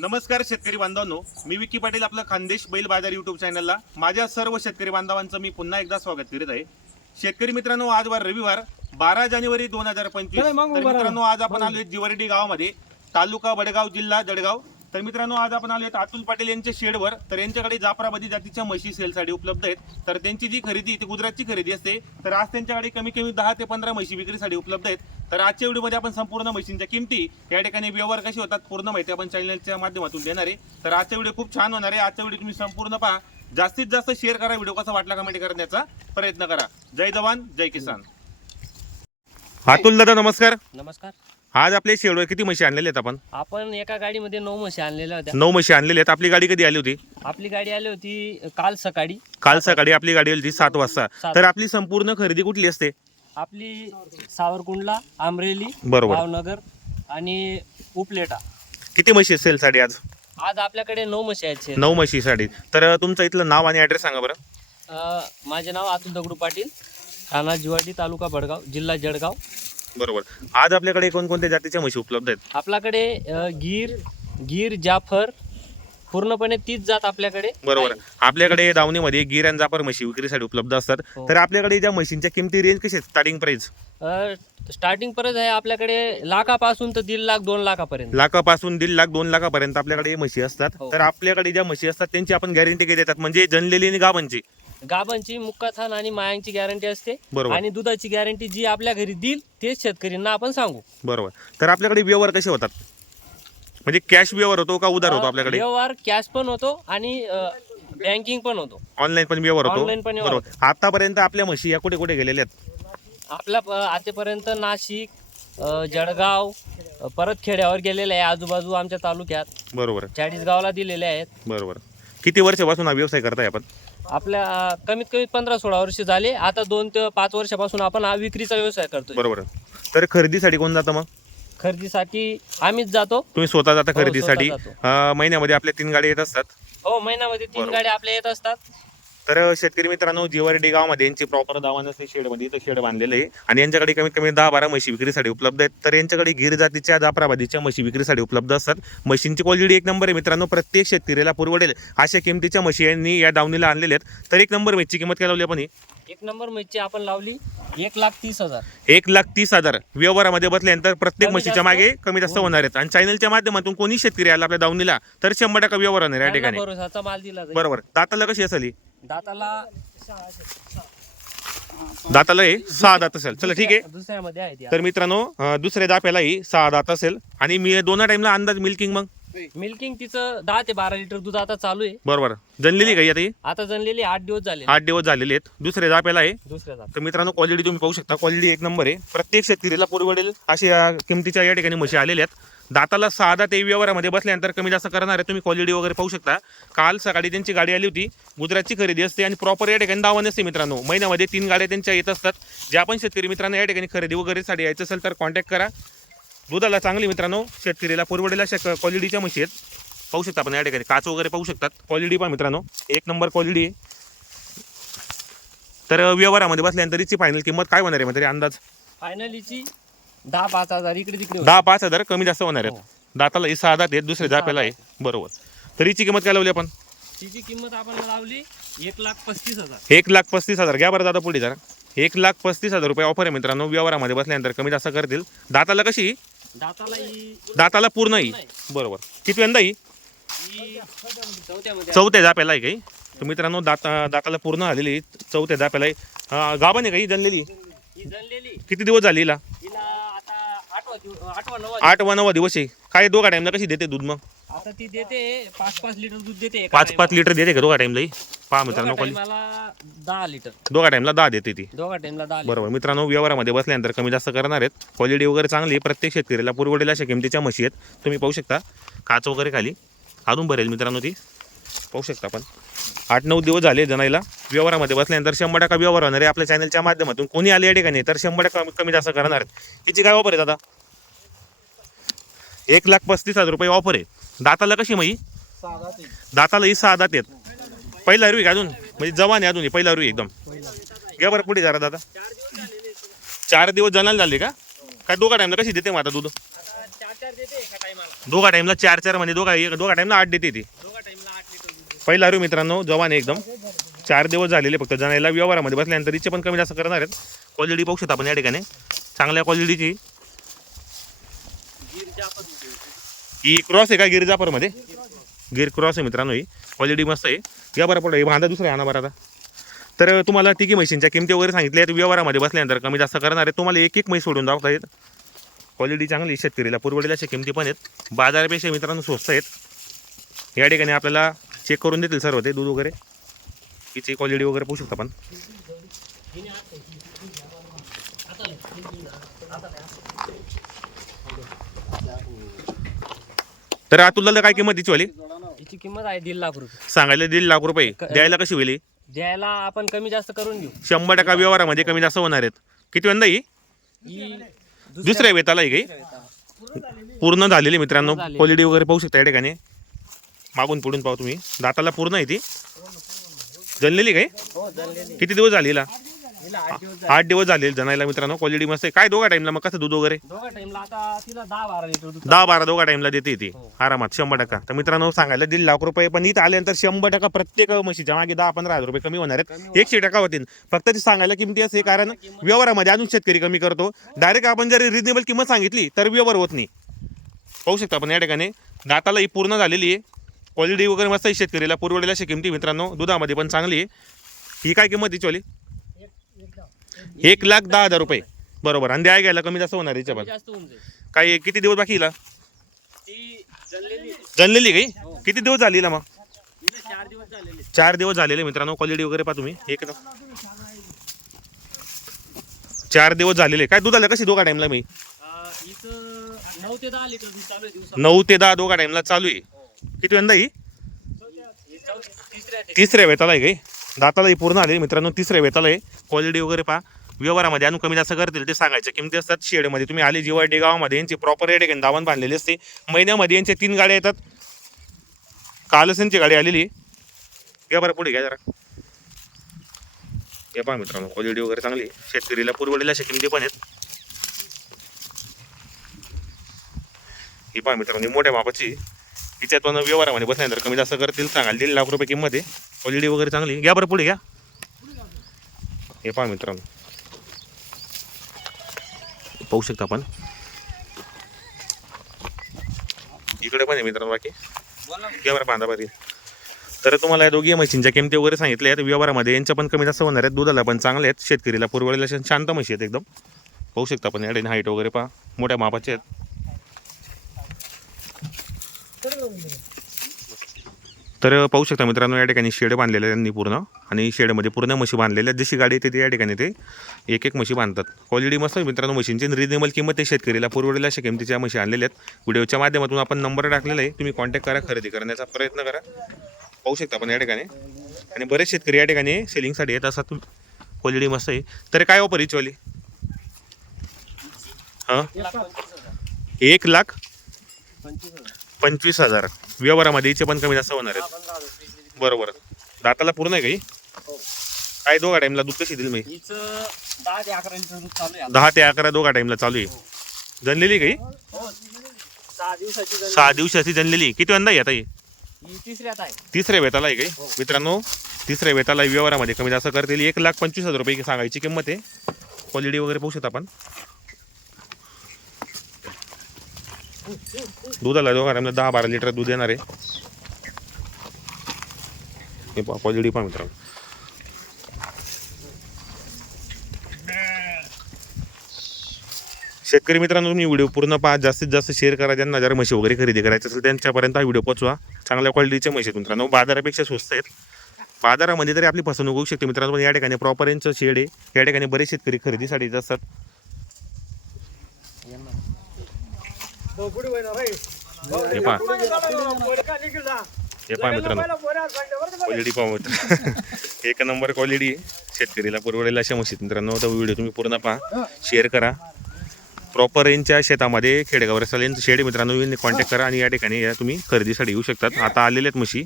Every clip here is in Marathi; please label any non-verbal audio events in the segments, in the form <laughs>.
नमस्कार शेतकरी बांधवांनो. मी विकी पाटील आपलं खानदेश बैल बाजार युट्यूब चॅनलला माझ्या सर्व शेतकरी बांधवांचं मी पुन्हा एकदा स्वागत करीत आहे. शेतकरी मित्रांनो आज वार रविवार बारा जानेवारी दोन हजार पंचवीस. तर मित्रांनो आज आपण आलोय जिवर्डी गावामध्ये तालुका वडगाव जिल्हा जळगाव तर मित्रांनो आज आपण आलोय अतुल पाटील यांच्या शेडवर. तर यांच्याकडे जाफराबादी जातीच्या म्हशी सेलसाठी उपलब्ध आहेत. तर त्यांची जी खरेदी ती गुजरातची खरेदी असते. तर आज त्यांच्याकडे कमी कमी दहा ते पंधरा म्हशी विक्रीसाठी उपलब्ध आहेत. तर आजच्या व्हिडिओमध्ये आपण संपूर्ण म्हशींच्या किमती या ठिकाणी व्यवहार कसे होतात पूर्ण माहिती आपण चॅनलच्या माध्यमातून देणार आहे. तर आजचा व्हिडिओ खूप छान होणार आहे. आजचा व्हिडिओ तुम्ही संपूर्ण पहा. जास्तीत जास्त शेअर करा. व्हिडिओ कसा वाटला कमेंट करण्याचा प्रयत्न करा. जय जवान जय किसान. अतुल दादा नमस्कार. नमस्कार. आज आपल्या शेडवर किती म्हशी आणलेल्या आहेत आपण? आपण एका गाडीमध्ये नऊ म्हशी आणलेल्या होत्या. नऊ म्हशी आणलेल्या आहेत. आपली गाडी कधी आली होती? आपली गाडी आली होती काल सकाळी. काल सकाळी आपली गाडी आली होती सात वाजता. तर आपली संपूर्ण खरेदी कुठली असते? आपली सावरकुंडला आमरेली बरोबर. भावनगर आणि उपलेटा. किती म्हशी असेल साठी आज? आज आपल्याकडे नऊ म्हशी आहेत शेत. नऊ म्हशीसाठी. तर तुमचं इथलं नाव आणि ऍड्रेस सांगा बरं. अं, माझे नाव अतुल दगडू पाटील ठाणा जिवाडी तालुका भडगाव जिल्हा जळगाव. बरोबर. आज आपल्याकडे कोणकोणत्या जातीच्या म्हशी उपलब्ध आहेत? आपल्याकडे अं, गीर गीर जाफर पूर्णपणे तीच जात आपल्याकडे बरोबर. आपल्याकडे दावणीमध्ये गिर आणि जापर म्हशी विक्रीसाठी उपलब्ध असतात. हो. तर आपल्याकडे ज्या म्हशींच्या किमती रेंज कशी स्टार्टिंग प्राइस स्टार्टिंग परत आहे आपल्याकडे लाखापासून तर दीड लाख दोन लाखापर्यंत. लाखापासून दीड लाख दोन लाखापर्यंत आपल्याकडे म्हशी असतात. हो. तर आपल्याकडे ज्या म्हशी असतात त्यांची आपण गॅरंटी किती देतात? म्हणजे जनलेली आणि गाबांची. गाबांची मुक्काथान आणि मायांची गॅरंटी असते. बरोबर. आणि दुधाची गॅरंटी जी आपल्या घरी देईल तेच शेतकऱ्यांना आपण सांगू. बरोबर. तर आपल्याकडे व्यवहार कसे होतात? म्हणजे कॅश व्यवहार होतो का उधार होतो आपल्याकडे? व्यवहार कॅश पण होतो आणि बँकिंग पण होतो. ऑनलाईन पण व्यवहार होतो? Online पण व्यवहार बरोबर. आतापर्यंत आपल्या म्हशी या कुठे कुठे गेलेल्या आहेत? आपल्या प- आतापर्यंत नाशिक अ, जळगाव अ, परत खेड्यावर गेलेले आहे आजूबाजू आमच्या तालुक्यात. बरोबर. चाळीसगावला दिलेले आहेत. बरोबर. किती वर्षापासून हा व्यवसाय करताय आपण? आपल्या अ, कमीत कमी पंधरा सोळा वर्ष झाले. आता दोन ते पाच वर्षापासून आपण हा विक्रीचा व्यवसाय करतोय. बरोबर. तर खरेदीसाठी कोण जातं मग? खरेदीसाठी आम्हीच जातो. तुम्ही स्वतः जाता हो, खरेदीसाठी. अं, महिन्यामध्ये आपल्या तीन गाड्या येत असतात. हो महिन्यामध्ये तीन बरोबर. गाड्या आपल्या येत असतात. तर शेतकरी मित्रांनो जिवारेडी गावामध्ये यांची प्रॉपर दावा नसते शेडमध्ये इथं शेड बांधलेलं आहे. आणि यांच्याकडे कमीत कमी दहा बारा म्हशी विक्रीसाठी उपलब्ध आहेत. तर यांच्याकडे गिर जातीच्या जाफराबादीच्या म्हशी विक्रीसाठी उपलब्ध असतात. म्हशींची क्वालिटी एक नंबर आहे मित्रांनो प्रत्येक शेतकऱ्याला पुरवडेल. अशा किमतीच्या म्हशी यांनी या दावणीला आणलेल्या आहेत. तर एक नंबर म्हशीची किंमत काय लावली आपण ही? एक नंबर मैची आपण लावली एक लाख तीस हजार. एक लाख तीस हजार. व्यवहारामध्ये बसल्यानंतर प्रत्येक म्हशीच्या मागे कमी जास्त होणार आहेत. आणि चॅनलच्या माध्यमातून कोणी शेतकरी आला आपल्या दावणीला तर शंभर टक्का व्यवहार होणार या ठिकाणी. बरोबर. दाताला कशी असेल ही? दाताला दाताला हे सहा दात असेल. चला ठीक आहे. दुसऱ्यामध्ये आहे तर मित्रांनो अं, दुसऱ्या दाप्यालाही सहा दात असेल. आणि मी दोन टाइमला अंदाज मिल्किंग मग? मिल्किंग तिचं दहा ते बारा लिटर दूध आता चालू आहे. बरोबर. जनलेली काही आता ही? आता जनलेली आठ दिवस झाले. आठ दिवस झालेले आहेत. दुसऱ्या दाप्याला आहे दुसऱ्या तर मित्रांनो क्वालिटी तुम्ही पाहू शकता. क्वालिटी एक नंबर आहे. प्रत्येक शेतकरीला पुरवडेल अशा किमतीच्या या ठिकाणी म्हशी आलेल्या आहेत. दाताला साधा ते व्यवहारामध्ये बसल्यानंतर कमी जास्त करणार आहे तुम्ही क्वालिटी वगैरे पाहू शकता. काल सकाळी त्यांची गाडी आली होती गुजरातची खरेदी असते आणि प्रॉपर या ठिकाणी दावा नसते मित्रांनो. महिन्यामध्ये तीन गाड्या त्यांच्या येत असतात. ज्या पण शेतकरी मित्रांनो या ठिकाणी खरेदी वगैरेसाठी यायचं असेल तर कॉन्टॅक्ट करा. दुधाला चांगली मित्रांनो शेतकरीला पुरवडेला शक क्वालिटीच्या म्हशी आहेत. पाहू शकता आपण या ठिकाणी. काच वगैरे पाहू शकतात. क्वालिटी पण मित्रांनो. एक नंबर क्वालिटी आहे. तर व्यवहारामध्ये बसल्यानंतर हिची फायनल किंमत काय होणार आहे म्हणजे अंदाज? फायनलीची दहा पाच हजार इकडे तिकडे होते. दहा पाच हजार कमी जास्त होणार आहेत. हो. दाताला हे सहा दात आहेत दुसरे दाप्याला आहे. बरोबर. तर हिची किंमत काय लावली आपण? तिची किंमत आपण लावली एक लाख पस्तीस हजार. एक लाख पस्तीस हजार. घ्या बरं दादा पुढे जरा. एक लाख पस्तीस हजार रुपये ऑफर आहे मित्रांनो. व्यवहारामध्ये बसल्यानंतर कमी जास्त करतील. दाताला कशी? दाताला ही दाताला पूर्ण ही. बरोबर. किती यंदा ही? ही चौथ्यामध्ये. चौथ्या दाप्याला आहे काही? तर मित्रांनो दाता दाताला पूर्ण आलेली. चौथ्या दाप्याला आहे. अं, गाभण आहे काही जनलेली? ही किती दिवस झाली हिला? हिला आता आठवा नवा आठ वा नवा दिवस आहे. काय दोघा टाइमला कशी देते दूध मग? आता ती देते पाच पाच लिटर दूध देते एका पाच पाच लिटर देते का दोघा टाइमला पहा मित्रांनो दोघा क्वालिटी टायमाला दहा लिटर. दोघा टाइमला दहा देते ती. दोघा टाइमला दहा लिटर. बरोबर मित्रांनो व्यवहारामध्ये बसल्यानंतर कमी जास्त करणार आहेत. क्वालिटी वगैरे चांगली आहे. प्रत्येक शेतकऱ्याला पुरवडेल अशा किमतीच्या म्हशी आहेत. तुम्ही पाहू शकता काच वगैरे खाली. अजून भरेल मित्रांनो ती. पाहू शकता आपण. आठ नऊ दिवस झाले जणायला व्यवहारामध्ये बसल्यानंतर शंभर टक्का व्यवहार होणार आहे. आपल्या चॅनलच्या माध्यमातून कोणी आले या ठिकाणी? तर शंभर टक्का कमी- जास्त करणार आहेत. हिची काय ऑफर आहे दादा? एक लाख पस्तीस हजार रुपये ऑफर आहे. दाताला कशी मग ही दाताला ही सहा दात आहेत. पहिला रुई का अजून? म्हणजे जवान आहे अजून ही, पहिला रुई एकदम. घ्या बरं पुढे जरा दादा. चार दिवस जनाला झाले का? काय दोघा टाईमला कशी देते मग आता दूध? चार दोघा टाईमला चार चार म्हणजे दोघा एक दोघा टाईमला आठ देते ती. पहिला रू मित्रांनो जवान आहे एकदम. चार दिवस झालेले फक्त जणायला व्यवहारामध्ये बसल्यानंतर हिचे पण कमी जास्त करणार आहेत. क्वालिटी पाहू शकता आपण या ठिकाणी. चांगल्या क्वालिटीची गिर जाफर दूध देते. ही क्रॉस आहे का गिर जाफरमध्ये गिर क्रॉस आहे मित्रांनो ही. क्वालिटी मस्त आहे. या बरं पडलं. हे बांधा दुसरं आहे ना बरं आता. तर तुम्हाला तिघी म्हशींच्या किमती वगैरे सांगितल्या आहेत. व्यवहारामध्ये बसल्यानंतर कमी जास्त करणार आहे तुम्हाला एक एक म्हैस सोडून दाखवता येत. क्वालिटी चांगली आहे. शेतकरीला पुरवडेल अशा किमती पण आहेत. बाजारापेक्षा मित्रांनो स्वस्त आहेत. या ठिकाणी आपल्याला चेक करून देतील सर्व ते दूध वगैरे. तिची क्वालिटी वगैरे पाहू शकता आपण तर अतुलला काय किंमत तिची वाली? हिची किंमत आहे दीड लाख रुपये. सांगायला दीड लाख रुपये. द्यायला कशी होईल ही? द्यायला आपण कमी जास्त करून घेऊ. शंभर टक्का व्यवहारामध्ये कमी जास्त होणार आहेत. किती वंदा ही? ही दुसऱ्या वेताला ही? काही पूर्ण झालेली मित्रांनो. झालेली. क्वालिटी वगैरे पाहू शकता या ठिकाणी. मागून पुढून पाहू तुम्ही. दाताला पूर्ण आहे ती. जनलेली काय हो? किती दिवस झाली हिला हिला? आठ दिवस झाले. आठ दिवस झाले जणायला मित्रांनो क्वालिटी मस्त आहे. काय दोघा टाइमला मग कसं दूध वगैरे? दोघा टाइमला आता तिला दहा बारा लिटर दूध दहा बारा दोघा टाइमला देते ती. हो. आरामात शंभर टक्का. तर मित्रांनो सांगायला दीड लाख रुपये पण इथं आल्यानंतर शंभर टक्का प्रत्येक म्हशीच्या मागे दहा पंधरा हजार रुपये कमी होणार आहेत. एकशे टक्का होतील. फक्त ती सांगायला किमती असते कारण व्यवहारामध्ये अजून शेतकरी कमी करतो. डायरेक्ट आपण जर रिजनेबल किंमत सांगितली तर व्यवहार होत नाही. पाहू शकता आपण या ठिकाणी. दाताला ही पूर्ण झालेली आहे. क्वालिटी वगैरे मस्त आहे शेतकरीला. पुरवडेल अशी किमती मित्रांनो दुधामध्ये पण चांगली आहे. ही काय किंमत तिची वाली एक लाख दहा हजार रुपये. बरोबर. आणि द्याय घ्यायला कमी जास्त होणार याच्या जास्त होऊन जाईल. काय किती दिवस बाकी हिला? ती जनलेली काही किती दिवस झाली हिला मग? हिला चार दिवस झालेले. चार दिवस झालेले मित्रांनो. क्वालिटी वगैरे पहा तुम्ही. एक चार दिवस झालेले. काय दुधाला कशी दोघा टाइमला मी? अं, हिचं नऊ ते दहा लिटर दूध चालू आहे दिवसात नऊ ते दहा दोघा टाइमला चालू आहे. किती यंदा ही? ही चौ- तिसऱ्या ते- तिसऱ्या वेताला आहे काही दातालाही पूर्ण आले मित्रांनो तिसऱ्या वेताला आहे. क्वालिटी वगैरे पहा. व्यवहारामध्ये आणून कमी जास्त करतील ते सांगायचं. किमती असतात शेडमध्ये. तुम्ही आले जीवाडी गावामध्ये यांची प्रॉपर रेट आहे. दावण बांधलेली असते. महिन्यामध्ये यांच्या तीन गाड्या येतात. कालच यांची गाडी आलेली घ्या बरं पुढे घ्या जरा. हे पहा मित्रांनो क्वालिटी वगैरे चांगली आहे. शेतकरीला पुरवलेल्या अशा किमती पण आहेत. ही पहा मित्रांनो मोठ्या मापाची हिच्यातून व्यवहारामध्ये बसल्यानंतर कमी जास्त करतील सांगाल दीड लाख रुपये किंमत आहे. क्वालिटी वगैरे चांगली घ्या बरं पुढे घ्या. हे पहा मित्रांनो. पाहू शकता आपण. इकडे पण आहे मित्रांनो बाकी. घ्या बरं बांधाबारी तर तुम्हाला या दोघी म्हशींच्या किमती वगैरे सांगितल्या आहेत. व्यवहारामध्ये यांच्या पण कमी जास्त होणार आहेत. दुधाला पण चांगले आहेत. शेतकरीला पुरवलेल्या शांत म्हशी आहेत एकदम. पाहू शकता आपण याडे हाईट वगैरे पहा. मोठ्या मापाचे आहेत. तर पाहू शकता मित्रांनो या ठिकाणी शेड बांधलेले आहेत त्यांनी पूर्ण. आणि शेडमध्ये पूर्ण म्हशी बांधलेल्या आहेत. जशी गाडी येते ती या ठिकाणी ते एक एक म्हशी बांधतात. क्वालिटी मस्त आहे मित्रांनो म्हशींची रिजनेबल किंमत आहे शेतकरीला. पुरवलेल्या अशा किमतीच्या म्हशी आणलेल्या आहेत. व्हिडिओच्या माध्यमातून आपण नंबर टाकलेला आहे. तुम्ही कॉन्टॅक्ट करा खरेदी करण्याचा प्रयत्न करा. पाहू शकता आपण या ठिकाणी. आणि बरेच शेतकरी या ठिकाणी सेलिंगसाठी येत असतात. क्वालिटी मस्त आहे. तर काय ऑफर हिची हां? एक लाख? पंचवीस हजार. व्यवहारामध्ये हिचे पण कमी जास्त होणार आहेत. बरोबर. दाताला पूर्ण आहे काही हो. काय दोघा टाइमला दूध कशी दिली मी? दहा ते अकरा दोघा टाइमला चालू आहे. जनलेली काही हो? सहा दिवसाची जनलेली किती वंदा आहे आता ही? तिसऱ्या वेताला आहे. काही हो. मित्रांनो तिसऱ्या वेताला व्यवहारामध्ये कमी जास्त करतील. एक लाख पंचवीस हजार रुपये सांगायची किंमत आहे. क्वालिटी वगैरे पाहू शकता आपण. दुधाला दोघा टाइमला दहा बारा लिटर दूध येणार आहे. हे पहा पण मित्रांनो. शेतकरी मित्रांनो तुम्ही व्हिडिओ पूर्ण पहा. जास्तीत जास्त शेअर करा. ज्यांना जर म्हशी वगैरे खरेदी करायचं असेल त्यांच्यापर्यंत हा व्हिडिओ पोचवा चांगल्या क्वालिटीच्या म्हशी मित्रांनो. बाजारापेक्षा स्वस्त आहेत. बाजारामध्ये तरी आपली फसवणूक होऊ शकते मित्रांनो पण या ठिकाणी प्रॉपर यांचं शेड आहे. या ठिकाणी बरेच शेतकरी खरेदीसाठी जातात. असतात हे पहा. हे पहा मित्रांनो. क्वालिटी पहा मित्र. <laughs> एक नंबर क्वालिटी शेतकरीला पुरवलेल्या अशा म्हशी आहेत मित्रांनो तर व्हिडिओ तुम्ही पूर्ण पहा. शेअर करा. प्रॉपर यांच्या शेतामध्ये खेडेगाव असेल यांचं शेड आहे मित्रांनो कॉन्टॅक्ट करा आणि या ठिकाणी या तुम्ही खरेदीसाठी येऊ शकतात. आता आलेले आहेत म्हशी.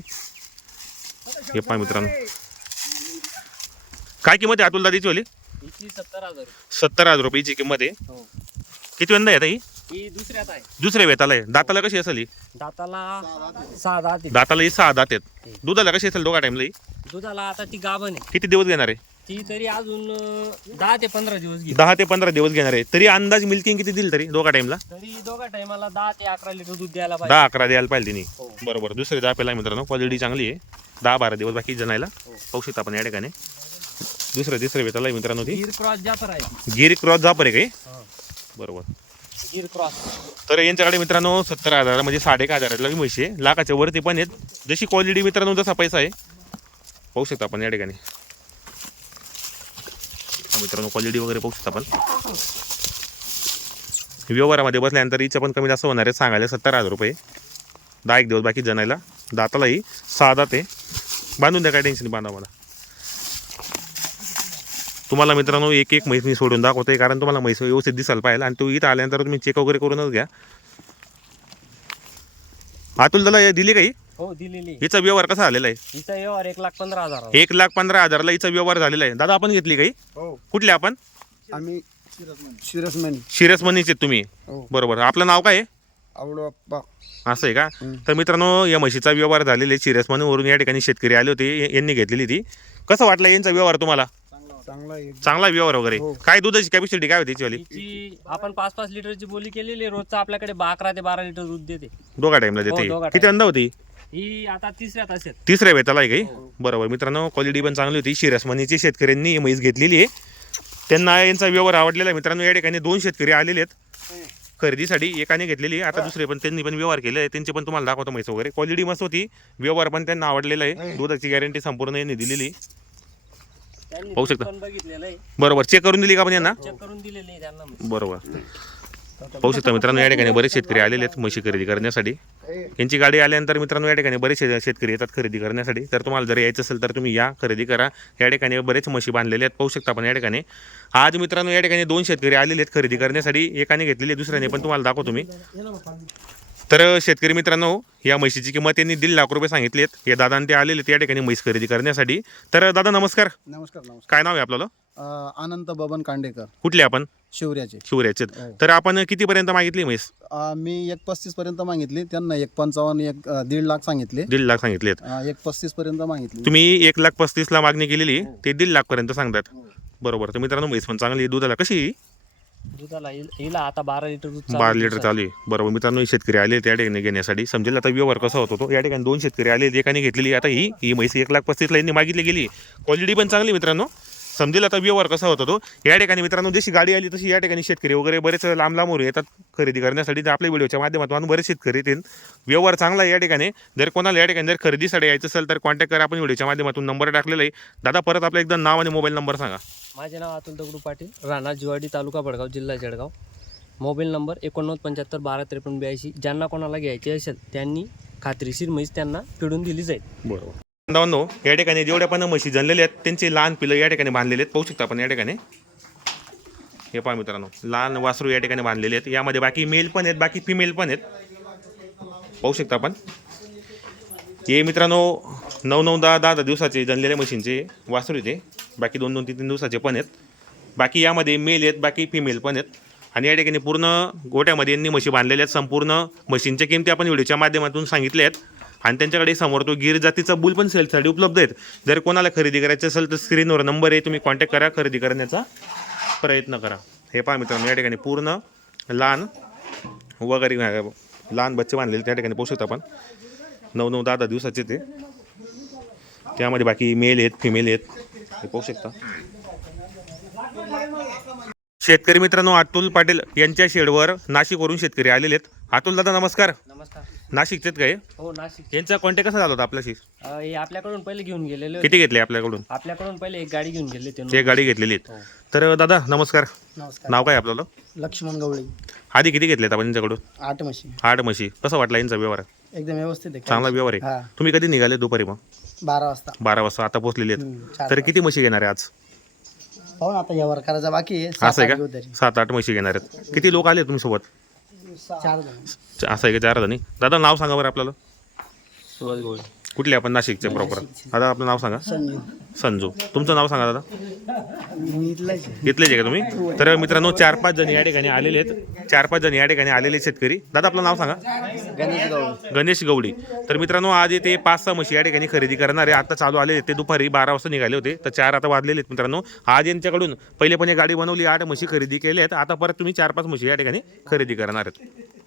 हे पहा मित्रांनो. काय किंमत आहे अतुल दादीची वाली? सत्तर हजार. सत्तर हजार रुपयाची किंमत आहे. हो. किती वंदा आहे आता ही? ही दुसऱ्यात आहे. दुसऱ्या वेताला आहे. दाताला कशी असेल ही? दाताला सहा दाताला ही दात आहेत दुधाला कशी असेल दोघा टाइमला दुधाला आता ती गाभण आहे. किती दिवस घेणार आहे? ती तरी अजून अं, दहा ते पंधरा दिवस घेईल. दहा ते पंधरा दिवस घेणार आहे. तरी अंदाज मिल्किंग किती दिल तरी दोघा टाइमला तरी दोघा टायमाला दहा ते अकरा लिटर दूध द्यायला पाहिजे. दहा अकरा द्यायला पाहिजे तिने. हो. बरोबर. दुसरे दहा पेला मित्रांनो. क्वालिटी चांगली आहे. दहा बारा दिवस बाकी जणायला. हो. पाहू शकता आपण या ठिकाणी. दुसऱ्या तिसऱ्या वेताला आहे मित्रांनो ती. गिर क्रॉस जाफर आहे. गिरी क्रॉस जापर आहे काही हा. बरोबर. गिर क्रॉस. तर यांच्याकडे मित्रांनो सत्तर हजार म्हणजे साडे एक हजारातला बी म्हशी आहे. लाखाच्या वरती पण आहेत. जशी क्वालिटी मित्रांनो जसा पैसा आहे. पाहू शकता आपण या ठिकाणी. हा मित्रांनो क्वालिटी वगैरे पाहू शकता आपण. व्यवहारामध्ये बसल्यानंतर हिचं पण कमी जास्त होणार आहे सांगायला सत्तर हजार रुपये. दहा एक दिवस बाकी जणायला दातालाही सहा दात आहे बांधून द्या काय टेन्शन बांधा मला तुम्हाला मित्रांनो एक एक म्हैस मी सोडून दाखवतोय कारण तुम्हाला म्हैस व्यवस्थित दिसायला पाहिजे. आणि तो इथं आल्यानंतर तुम्ही चेक वगैरे करूनच घ्या. अतुल दादा दिली काही हो? दिलेली. हिचा व्यवहार कसा झालेला आहे? हिचा व्यवहार एक लाख पंधरा हजार आहे. एक लाख पंधरा हजारला हिचा व्यवहार झालेला आहे. दादा आपण घेतली काही हो? कुठले आपण? आम्ही शिरसमणी. शिरसमनीचे तुम्ही. हो. बरोबर. आपलं नाव काय आहे? आवडो अप्पा असं आहे का? हं. तर मित्रांनो या म्हशीचा व्यवहार झालेला आहे. शिरसमनीवरून या ठिकाणी शेतकरी आले होते. या- यांनी घेतलेली ती. कसं वाटलं यांचा व्यवहार तुम्हाला? चांगला आहे. चांगला व्यवहार वगैरे. हो. काय दुधाची कॅपॅसिटी काय होती हिची आपण पाच पाच लिटरची बोली केलेली आहे. रोजचा आपल्याकडे बा- अकरा ते बारा लिटर दूध देते. दोघा टाइमला हो, देते. दोघा किती अंदा होती? ही आता तिसऱ्या वेताला आहे काही? हो. बरोबर. मित्रांनो क्वालिटी पण चांगली होती. शिरसमनीची शेतकऱ्यांनी ही म्हैस घेतलेली आहे. त्यांना यांचा व्यवहार आवडलेला आहे. मित्रांनो या ठिकाणी दोन शेतकरी आलेले आहेत. खरेदीसाठी एकाने घेतलेली आहे. आता दुसरे पण त्यांनी पण व्यवहार केले आहे त्यांचे पण तुम्हाला दाखवतो म्हैस वगैरे. क्वालिटी मस्त होती. व्यवहार पण त्यांना आवडलेला आहे. दुधाची गॅरंटी संपूर्ण यांनी दिलेली त्यांनी पाहू दूध शकता. पण बघितलेलं आहे. बरोबर. चेक करून दिली का आपण यांना? चेक करून दिलेली आहे त्यांना म्हशी. बरोबर. पाहू शकता मित्रांनो या ठिकाणी बरेच शेतकरी आलेले आहेत म्हशी खरेदी करण्यासाठी. यांची गाडी आल्यानंतर मित्रांनो या ठिकाणी बरेच शे- शेतकरी येतात खरेदी करण्यासाठी. तर तुम्हाला जर यायचं असेल तर तुम्ही या खरेदी करा. या ठिकाणी बरेच म्हशी बांधलेले आहेत. पाहू शकता आपण या ठिकाणी. आज मित्रांनो या ठिकाणी दोन शेतकरी आलेले आहेत खरेदी करण्यासाठी. एकाने घेतलेली आहे, दुसऱ्याने पण तुम्हाला दाखवतो मी. तर शेतकरी मित्रांनो या म्हशीची किंमत यांनी दीड लाख रुपये सांगितली आहेत या दादांनी ते आलेले या ठिकाणी म्हैस खरेदी करण्यासाठी. तर दादा नमस्कार. नमस्कार नमस्कार. काय नाव आहे आपल्याला अं, अनंत बबन कांडेकर. कुठले आपण? शिवऱ्याचे. शिवऱ्याचे हो. तर आपण कितीपर्यंत मागितली म्हैस? अं, मी एक पस्तीस पर्यंत मागितली. त्यांना एक पंचावन्न एक अं, दीड लाख सांगितले. दीड लाख सांगितले आहेत अं, एक पस्तीस पर्यंत मागितली. तुम्ही एक लाख पस्तीसला मागणी केलेली ते दीड लाख पर्यंत सांगतात. बरोबर. तर मित्रांनो म्हैस पण चांगली आहे. दुधाला कशी? दुधाला हिल- हिला आता बारा लिटर दूध चालू बारा आहे लिटर. चालू आहे. बरोबर मित्रांनो हे शेतकरी आले त्या ठिकाणी घेण्यासाठी. समजेल आता व्यवहार कसा होतो तो. या ठिकाणी दोन शेतकरी आले एकाने घेतलेली आता ही ही म्हैस एक लाख पस्तीसला यांनी मागितली गेली. क्वालिटी पण चांगली मित्रांनो. समजेल आता व्यवहार कसा होतो तो? या ठिकाणी मित्रांनो जशी गाडी आली तशी या ठिकाणी शेतकरी वगैरे बरेच लांब लांबवर येतात खरेदी करण्यासाठी. तर आपल्या व्हिडिओच्या माध्यमातून बरेच शेतकरी येतील. व्यवहार चांगला आहे या ठिकाणी. जर कोणाला या ठिकाणी जर खरेदीसाठी यायचं असेल तर कॉन्टॅक्ट करा. आपण व्हिडिओच्या माध्यमातून नंबर टाकलेला आहे. दादा परत आपलं एकदा नाव आणि मोबाईल नंबर सांगा. माझे नाव अतुल दगडू पाटील राणा जिवाडी तालुका बडगाव जिल्हा जळगाव. मोबाईल नंबर एकोणनव्वद पंच्याहत्तर बारा त्रेपन्न ब्याऐंशी. ज्यांना कोणाला घ्यायचे असेल त्यांनी खात्रीशीर म्हैस त्यांना पिढून दिली जाईल. बरोबर. बांधवांनो या ठिकाणी जेवढ्या पण म्हशी जनलेले आहेत त्यांचे लहान पिलं या ठिकाणी बांधलेले आहेत. पाहू शकता आपण या ठिकाणी. हे पहा मित्रांनो लहान वासरू या ठिकाणी बांधलेले आहेत. यामध्ये बाकी मेल पण आहेत बाकी फिमेल पण आहेत. पाहू शकता आपण. हे मित्रांनो नऊ नऊ दहा दहा दहा दिवसाचे जनलेल्या म्हशींचे वासरू ते बाकी दोन दोन तीन तीन दिवसाचे पण आहेत. बाकी यामध्ये मेल आहेत बाकी फिमेल पण आहेत. आणि या ठिकाणी पूर्ण गोट्यामध्ये यांनी म्हशी बांधलेल्या आहेत. संपूर्ण म्हशींच्या किमती आपण व्हिडिओच्या माध्यमातून सांगितल्या आहेत. आणि त्यांच्याकडे समोर तो गिर जातीचा बुल पण सेलसाठी उपलब्ध आहेत. जर कोणाला खरेदी करायचं असेल तर स्क्रीनवर नंबर आहे तुम्ही कॉन्टॅक्ट करा खरेदी करण्याचा प्रयत्न करा. हे पहा मित्रांनो या ठिकाणी पूर्ण लहान वगैरे लहान बच्चे बांधलेले त्या ठिकाणी पोहोचत आपण. नऊ नऊ दहा दहा दिवसाचे ते. त्यामध्ये बाकी मेल आहेत फिमेल आहेत. हे पाहू शकता. शेतकरी मित्रांनो अतुल पाटील यांच्या शेडवर नाशिकवरून शेतकरी आलेले आहेत. अतुल दादा नमस्कार. नमस्कार. नाशिकचेच काय हो? नाशिक यांचा कॉन्टॅक्ट कसा झाला होता आपल्याशी? अं, हे आपल्याकडून पहिले घेऊन गेलेले होते. किती घेतले आपल्याकडून? आपल्याकडून पहिले एक गाडी घेऊन गेले ते ते गाडी घेतलेली आहेत. तर दादा नमस्कार. नमस्कार. नाव काय आपल्याला लक्ष्मण गवळी. आधी किती घेतलेत आपण यांच्याकडून? आठ म्हशी. आठ म्हशी. कसं वाटला यांचा व्यवहार? एकदम व्यवस्थित आहे. चांगला व्यवहार आहे. हा. तुम्ही कधी निघाले दुपारी मग? बारा वाजता. बारा वाजता. आता पोहोचलेले आहेत. हम्म, चार तर किती म्हशी घेणार आहे आज? पाहू ना आता व्यवहार करायचा बाकी आहे. असं आहे सात, आठ का? तरी. सात आठ म्हशी घेणार आहेत. किती लोक आले तुम्ही सोबत? चार जण. असं आहे का? चार जणी दादा नाव सांगा बरं आपल्याला. सुरज गोळी कुठले आपण नाशिकचे प्रॉपर दादा आपलं नाव सांगा. संजू. तुमचं नाव सांगा दादा. इथलेच आहे. का तुम्ही? तर मित्रांनो चार पाच जण या ठिकाणी आलेले आहेत. चार पाच जण या ठिकाणी आलेले आहेत शेतकरी. दादा आपलं नाव सांगा. गणेश गवडी तर मित्रांनो आज ते पाच सहा म्हशी या ठिकाणी खरेदी करणारे आता चालू आले ते दुपारी बारा वाजता निघाले होते. तर चार आता वाजलेले आहेत मित्रांनो. आज यांच्याकडून पहिले पण एक गाडी बनवली आठ म्हशी खरेदी केल्या आहेत. आता परत तुम्ही चार पाच म्हशी या ठिकाणी खरेदी करणार आहेत.